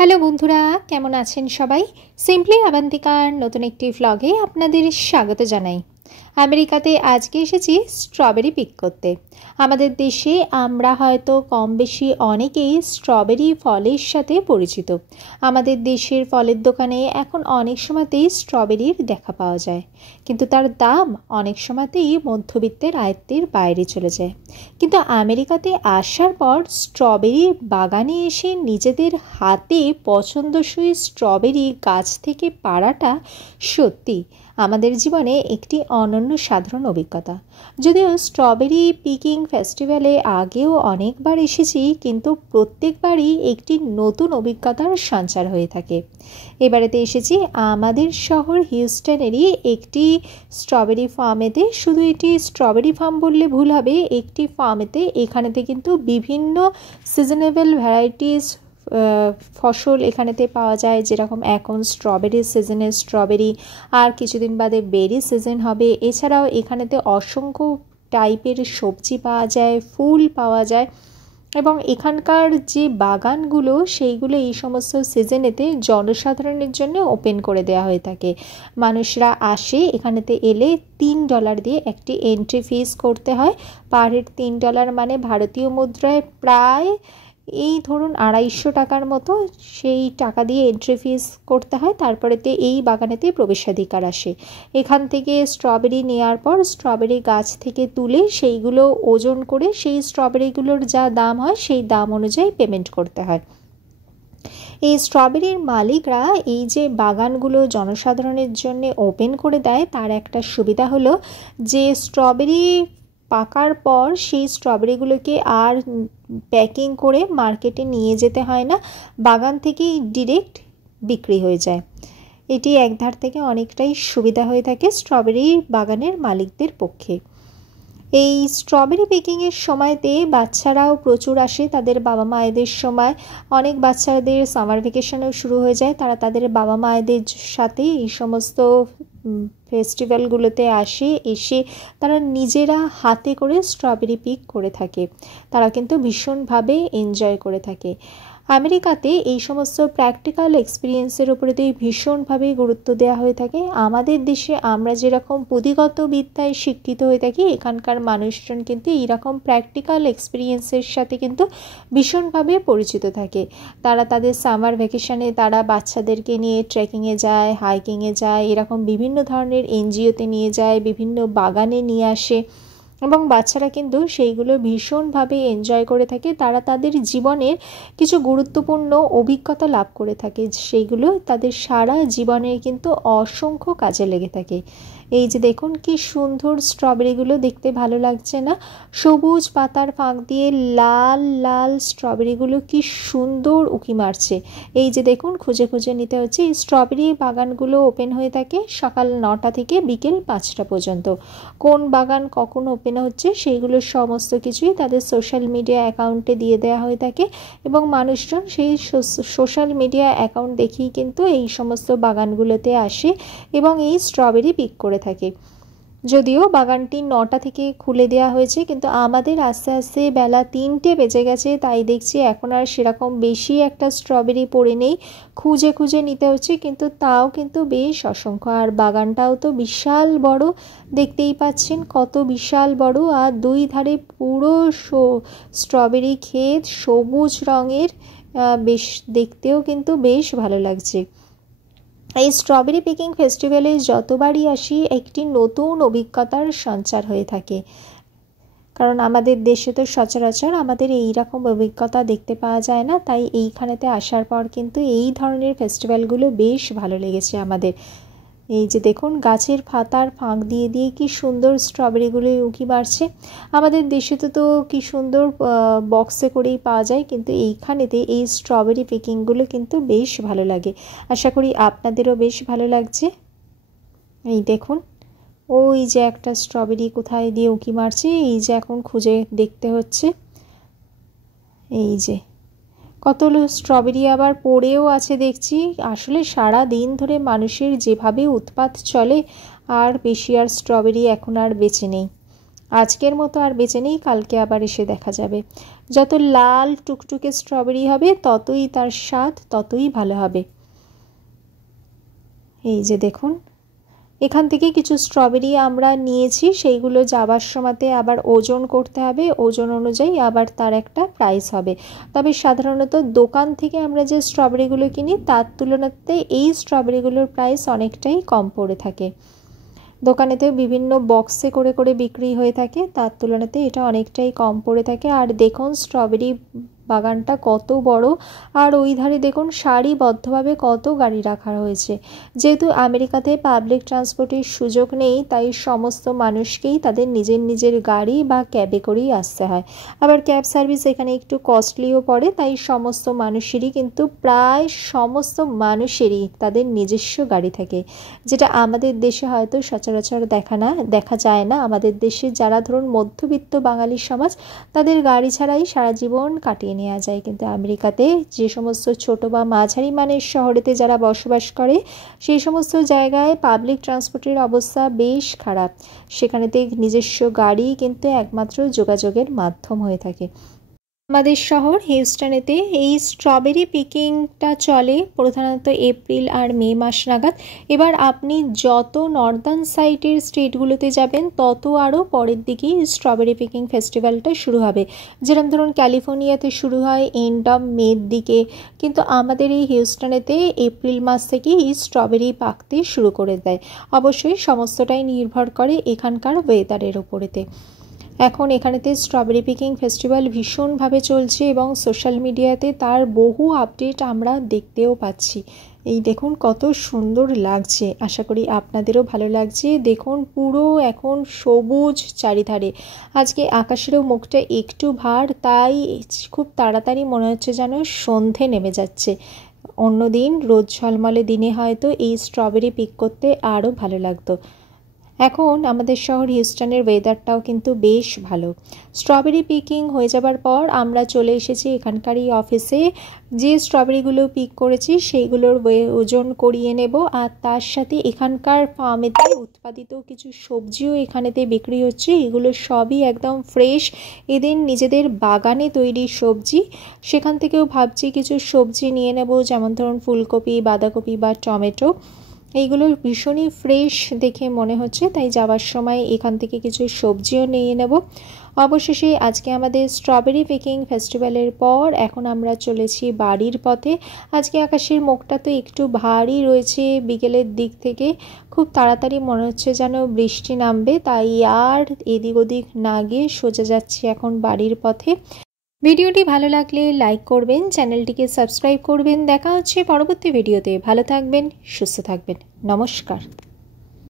Hello বন্ধুরা, কেমন আছেন সবাই? সিম্পলি আবান্তিকার নতুন একটি ভ্লগে আপনাদের স্বাগত জানাই। আমেরিকাতে আজকে এসেছি স্ট্রবেরি পিক করতে। আমাদের দেশে আমরা হয়তো কম বেশি অনেকেই স্ট্রবেরি ফলের সাথে পরিচিত। আমাদের দেশের ফলের দোকানে এখন অনেক সময়তেই স্ট্রবেরির দেখা পাওয়া যায়, কিন্তু তার দাম অনেক সময়তেই মধ্যবিত্তের আয়ত্তের বাইরে চলে যায়। কিন্তু আমেরিকাতে আসার পর স্ট্রবেরি বাগানে এসে নিজেদের হাতে পছন্দসই স্ট্রবেরি গাছ থেকে পাড়াটা সত্যি আমাদের জীবনে একটি অনন্য সাধারণ অভিজ্ঞতা। যদিও স্ট্রবেরি পিকিং ফেস্টিভ্যালে আগেও অনেকবার এসেছি, কিন্তু প্রত্যেকবারই একটি নতুন অভিজ্ঞতার সঞ্চার হয়ে থাকে। এবারেতে এসেছি আমাদের শহর হিউস্টনেরই একটি স্ট্রবেরি ফার্মেতে। শুধু এটি স্ট্রবেরি ফার্ম বললে ভুল হবে, একটি ফার্মেতে এখানেতে কিন্তু বিভিন্ন সিজনেবল ভ্যারাইটিস ফসল এখানেতে পাওয়া যায়। যেরকম এখন স্ট্রবেরির সিজনে স্ট্রবেরি, আর কিছুদিন বাদে বেরি সিজন হবে। এছাড়াও এখানেতে অসংখ্য টাইপের সবজি পাওয়া যায়, ফুল পাওয়া যায়, এবং এখানকার যে বাগানগুলো সেইগুলো এই সমস্ত সিজনেতে জনসাধারণের জন্য ওপেন করে দেওয়া হয়ে থাকে। মানুষরা আসে, এখানেতে এলে $3 দিয়ে একটি এন্ট্রি ফিস করতে হয়। পার হেড $3 মানে ভারতীয় মুদ্রায় প্রায় এই ধরুন 250 টাকার মতো। সেই টাকা দিয়ে এন্ট্রি ফিস করতে হয়, তারপরেতে এই বাগানেতে প্রবেশাধিকার আসে। এখান থেকে স্ট্রবেরি নেওয়ার পর স্ট্রবেরি গাছ থেকে তুলে সেইগুলো ওজন করে সেই স্ট্রবেরিগুলোর যা দাম হয় সেই দাম অনুযায়ী পেমেন্ট করতে হয়। এই স্ট্রবেরির মালিকরা এই যে বাগানগুলো জনসাধারণের জন্য ওপেন করে দেয়, তার একটা সুবিধা হলো যে স্ট্রবেরি পাকার পর সেই স্ট্রবেরিগুলোকে আর প্যাকিং করে মার্কেটে নিয়ে যেতে হয় না, বাগান থেকেই ডিরেক্ট বিক্রি হয়ে যায়। এটি একধার থেকে অনেকটাই সুবিধা হয়ে থাকে স্ট্রবেরি বাগানের মালিকদের পক্ষে। এই স্ট্রবেরি পিকিংয়ের সময়তে বাচ্চারাও প্রচুর আসে তাদের বাবা মায়েদের সময়। অনেক বাচ্চাদের সামার ভ্যাকেশনও শুরু হয়ে যায়, তারা তাদের বাবা মায়েদের সাথে এই সমস্ত ফেস্টিভ্যালগুলোতে এসে তারা নিজেরা হাতে করে স্ট্রবেরি পিক করে থাকে। তারা কিন্তু ভীষণভাবে এনজয় করে থাকে। আমেরিকাতে এই সমস্ত প্র্যাকটিক্যাল এক্সপিরিয়েন্সের উপরেতে ভীষণভাবে গুরুত্ব দেওয়া হয়ে থাকে। আমাদের দেশে আমরা যেরকম পুঁথিগত বিদ্যায় শিক্ষিত হয়ে থাকি, এখানকার মানুষজন কিন্তু এইরকম প্র্যাকটিক্যাল এক্সপিরিয়েন্সের সাথে কিন্তু ভীষণভাবে পরিচিত থাকে। তারা তাদের সামার ভ্যাকেশনে তারা বাচ্চাদেরকে নিয়ে ট্রেকিংয়ে যায়, হাইকিংয়ে যায়, এরকম বিভিন্ন ধরনের এনজিওতে নিয়ে যায়, বিভিন্ন বাগানে নিয়ে আসে, এবং বাচ্চারা কিন্তু সেইগুলো ভীষণভাবে এনজয় করে থাকে। তারা তাদের জীবনের কিছু গুরুত্বপূর্ণ অভিজ্ঞতা লাভ করে থাকে, সেইগুলো তাদের সারা জীবনের কিন্তু অসংখ্য কাজে লেগে থাকে। এই যে দেখুন কি সুন্দর স্ট্রবেরিগুলো, দেখতে ভালো লাগছে না? সবুজ পাতার ফাঁক দিয়ে লাল লাল স্ট্রবেরিগুলো কি সুন্দর উঁকি মারছে। এই যে দেখুন, খুঁজে খুঁজে নিতে হচ্ছে। এই স্ট্রবেরি বাগানগুলো ওপেন হয়ে থাকে সকাল 9টা থেকে বিকেল 5টা পর্যন্ত। কোন বাগান কখন ওপেন হচ্ছে সেইগুলো সমস্ত কিছুই তাদের সোশ্যাল মিডিয়া অ্যাকাউন্টে দিয়ে দেওয়া হয়ে থাকে, এবং মানুষজন সেই সোশ্যাল মিডিয়া অ্যাকাউন্ট দেখেই কিন্তু এই সমস্ত বাগানগুলোতে আসে এবং এই স্ট্রবেরি পিক করে থাকে। যদিও বাগানটি 9টা থেকে খুলে দেওয়া হয়েছে, কিন্তু আমাদের আস্তে আস্তে বেলা 3টে বেজে গেছে, তাই দেখছি এখন আর সেরকম বেশি একটা স্ট্রবেরি পড়ে নেই। খুঁজে খুঁজে নিতে হচ্ছে, কিন্তু তাও কিন্তু বেশ অসংখ্য। আর বাগানটাও তো বিশাল বড়, দেখতেই পাচ্ছেন কত বিশাল বড়। আর দুই ধারে পুরো স্ট্রবেরি ক্ষেত, সবুজ রঙের, বেশ দেখতেও কিন্তু বেশ ভালো লাগছে। এই স্ট্রবেরি পিকিং ফেস্টিভ্যালে যতবারই আসি একটি নতুন অভিজ্ঞতার সঞ্চার হয়ে থাকে, কারণ আমাদের দেশে তো সচরাচর আমাদের এই রকম অভিজ্ঞতা দেখতে পাওয়া যায় না। তাই এইখানেতে আসার পর কিন্তু এই ধরনের ফেস্টিভ্যালগুলো বেশ ভালো লেগেছে আমাদের। এই যে দেখুন, গাছের পাতার ফাঁক দিয়ে দিয়ে কি সুন্দর স্ট্রবেরিগুলো উঁকি মারছে। আমাদের দেশে তো কি সুন্দর বক্সে করেই পাওয়া যায়, কিন্তু এইখানেতে এই স্ট্রবেরি পিকিংগুলো কিন্তু বেশ ভালো লাগে। আশা করি আপনাদেরও বেশ ভালো লাগছে। এই দেখুন, ওই যে একটা স্ট্রবেরি কোথায় দিয়ে উঁকি মারছে, এই যে এখন খুঁজে দেখতে হচ্ছে। এই যে কতগুলো স্ট্রবেরি আবার পড়েও আছে দেখছি। আসলে সারা দিন ধরে মানুষের যেভাবে উৎপাত চলে, আর বেশি আর স্ট্রবেরি এখন আর বেঁচে নেই। আজকের মতো আর বেঁচে নেই, কালকে আবার এসে দেখা যাবে। যত লাল টুকটুকে স্ট্রবেরি হবে ততই তার স্বাদ ততই ভালো হবে। এই যে দেখুন, এখান থেকে কিছু স্ট্রবেরি আমরা নিয়েছি, সেইগুলো যাবার সময়তে আবার ওজন করতে হবে, ওজন অনুযায়ী আবার তার একটা প্রাইস হবে। তবে সাধারণত দোকান থেকে আমরা যে স্ট্রবেরিগুলো কিনি তার তুলনাতে এই স্ট্রবেরিগুলোর প্রাইস অনেকটাই কম পড়ে থাকে। দোকানেতে বিভিন্ন বক্সে করে করে বিক্রি হয়ে থাকে, তার তুলনাতে এটা অনেকটাই কম পড়ে থাকে। আর দেখুন স্ট্রবেরি বাগানটা কত বড়, আর ওই ধারে দেখুন সারিবদ্ধভাবে কত গাড়ি রাখা হয়েছে। যেহেতু আমেরিকাতে পাবলিক ট্রান্সপোর্টের সুযোগ নেই, তাই সমস্ত মানুষকেই তাদের নিজের নিজের গাড়ি বা ক্যাবে করেই আসতে হয়। আবার ক্যাব সার্ভিস এখানে একটু কস্টলিও পড়ে, তাই সমস্ত মানুষেরই কিন্তু প্রায় সমস্ত মানুষেরই তাদের নিজস্ব গাড়ি থাকে, যেটা আমাদের দেশে হয়তো সচরাচর দেখা যায় না। আমাদের দেশে যারা ধরুন মধ্যবিত্ত বাঙালি সমাজ, তাদের গাড়ি ছাড়াই সারা জীবন কাটিয়ে নেওয়া যায়। কিন্তু আমেরিকাতে যে সমস্ত ছোট বা মাঝারি মানের শহরেতে যারা বসবাস করে, সেই সমস্ত জায়গায় পাবলিক ট্রান্সপোর্টের অবস্থা বেশ খারাপ। সেখানেতে নিজস্ব গাড়ি কিন্তু একমাত্র যোগাযোগের মাধ্যম হয়ে থাকে। আমাদের শহর হিউস্টনেতে এই স্ট্রবেরি পিকিংটা চলে প্রধানত এপ্রিল আর মে মাস নাগাদ। এবার আপনি যত নর্দার্ন সাইডের স্টেটগুলোতে যাবেন তত আরও পরের দিকেই স্ট্রবেরি পিকিং ফেস্টিভ্যালটা শুরু হবে। যেরকম ধরুন ক্যালিফোর্নিয়াতে শুরু হয় এন্ড অফ মের দিকে, কিন্তু আমাদের এই হিউস্টনেতে এপ্রিল মাস থেকেই এই স্ট্রবেরি পাকতে শুরু করে দেয়। অবশ্যই সমস্তটাই নির্ভর করে এখানকার ওয়েদারের ওপরেতে। এখন এখানেতে স্ট্রবেরি পিকিং ফেস্টিভ্যাল ভীষণভাবে চলছে এবং সোশ্যাল মিডিয়াতে তার বহু আপডেট আমরা দেখতেও পাচ্ছি। এই দেখুন কত সুন্দর লাগছে, আশা করি আপনাদেরও ভালো লাগছে। দেখুন পুরো এখন সবুজ চারিধারে। আজকে আকাশেরও মুখটা একটু ভার, তাই খুব তাড়াতাড়ি মনে হচ্ছে যেন সন্ধে নেমে যাচ্ছে। অন্যদিন রোদ ঝলমলে দিনে হয়তো এই স্ট্রবেরি পিক করতে আরও ভালো লাগতো। এখন আমাদের শহর হিউস্টনের ওয়েদারটাও কিন্তু বেশ ভালো। স্ট্রবেরি পিকিং হয়ে যাবার পর আমরা চলে এসেছি এখানকারই অফিসে। যে স্ট্রবেরিগুলো পিক করেছি সেইগুলোর ওজন করিয়ে নেব, আর তার সাথে এখানকার ফার্মেতে উৎপাদিত কিছু সবজিও এখানেতে বিক্রি হচ্ছে। এগুলো সবই একদম ফ্রেশ, এদের নিজেদের বাগানে তৈরি সবজি। সেখান থেকেও ভাবছি কিছু সবজি নিয়ে নেব, যেমন ধরুন ফুলকপি, বাঁধাকপি বা টমেটো। এইগুলো ভীষণই ফ্রেশ দেখে মনে হচ্ছে, তাই যাওয়ার সময় এখান থেকে কিছু সবজিও নিয়ে নেব। অবশেষে আজকে আমাদের স্ট্রবেরি পিকিং ফেস্টিভ্যালের পর এখন আমরা চলেছি বাড়ির পথে। আজকে আকাশের মুখটা তো একটু ভারী রয়েছে বিকেলের দিক থেকে, খুব তাড়াতাড়ি মনে হচ্ছে যেন বৃষ্টি নামবে, তাই আর এদিক ওদিক না গিয়ে সোজা যাচ্ছি এখন বাড়ির পথে। ভিডিওটি ভালো লাগলে লাইক করবেন, চ্যানেলটিকে সাবস্ক্রাইব করবেন। দেখা হচ্ছে পরবর্তী ভিডিওতে। ভালো থাকবেন, সুস্থ থাকবেন। নমস্কার।